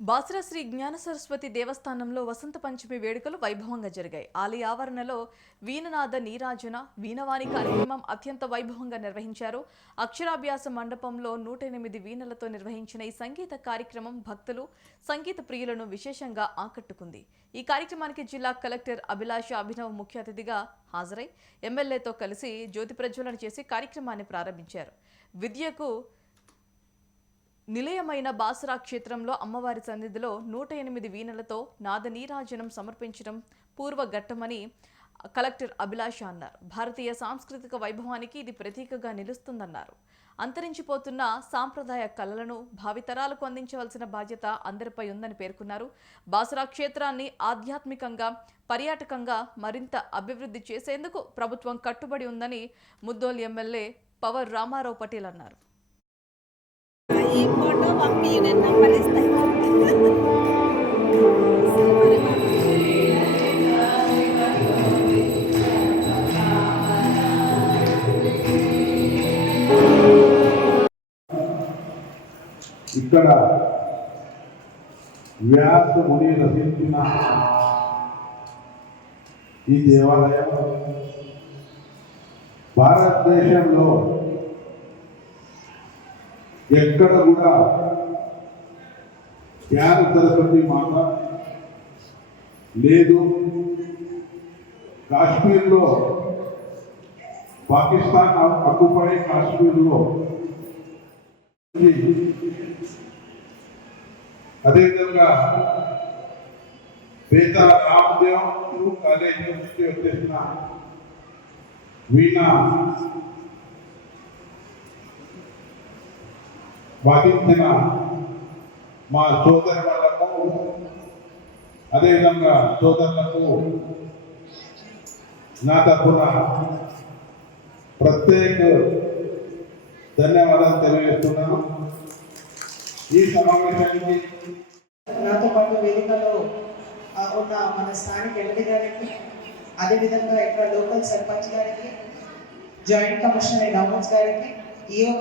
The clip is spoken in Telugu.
బాసర శ్రీ జ్ఞాన సరస్వతి దేవస్థానంలో వసంత పంచమి వేడుకలు వైభవంగా జరిగాయి. ఆలయ ఆవరణలో వీణనాద నీరాజన వీణవాణి కార్యక్రమం అత్యంత వైభవంగా నిర్వహించారు. అక్షరాభ్యాస మండపంలో 108 వీణలతో నిర్వహించిన ఈ సంగీత కార్యక్రమం భక్తులు, సంగీత ప్రియులను విశేషంగా ఆకట్టుకుంది. ఈ కార్యక్రమానికి జిల్లా కలెక్టర్ అభిలాష అభినవ్ ముఖ్య అతిథిగా హాజరై ఎమ్మెల్యేతో కలిసి జ్యోతి ప్రజ్వలన చేసి కార్యక్రమాన్ని ప్రారంభించారు. విద్యకు నిలయమైన బాసరా క్షేత్రంలో అమ్మవారి సన్నిధిలో 108 వీణలతో నాదనీరాజనం సమర్పించడం పూర్వఘట్టమని కలెక్టర్ అభిలాష అన్నారు. భారతీయ సాంస్కృతిక వైభవానికి ఇది ప్రతీకగా నిలుస్తుందన్నారు. అంతరించిపోతున్న సాంప్రదాయ కళలను భావితరాలకు అందించవలసిన బాధ్యత అందరిపై ఉందని పేర్కొన్నారు. బాసరా క్షేత్రాన్ని ఆధ్యాత్మికంగా, పర్యాటకంగా మరింత అభివృద్ధి చేసేందుకు ప్రభుత్వం కట్టుబడి ఉందని ముద్దోల్ ఎమ్మెల్యే పవర్ రామారావు పటేల్ అన్నారు. ఈ ఫోటో పంపి నేను నంబర్ ఇస్తాను. ఇక్కడ వ్యాస ముని రచించిన ఈ దేవాలయం భారతదేశంలో ఎక్కడ కూడా జ్ఞాన సరస్వతి మాత లేదు. కాశ్మీర్లో పాకిస్తాన్ ఆక్యుపై కాశ్మీర్లో అదేవిధంగా బేతా రామదేవ్ కాలేజ్ నుంచి వచ్చేసిన వీణ వాదించిన మా సోదరి వాళ్ళకు, అదేవిధంగా సోదరులకు నా తరఫున ప్రత్యేక ధన్యవాదాలు తెలియజేస్తున్నాను. ఈ సమావేశానికి నాతో పాటు వేదికలో ఉన్న మన స్థానిక ఎమ్మెల్యే గారికి, అదేవిధంగా ఇక్కడ లోకల్ సర్పంచ్ గారికి, జాయింట్ కమిషనర్ డౌన్స్ గారికి, ఈఓ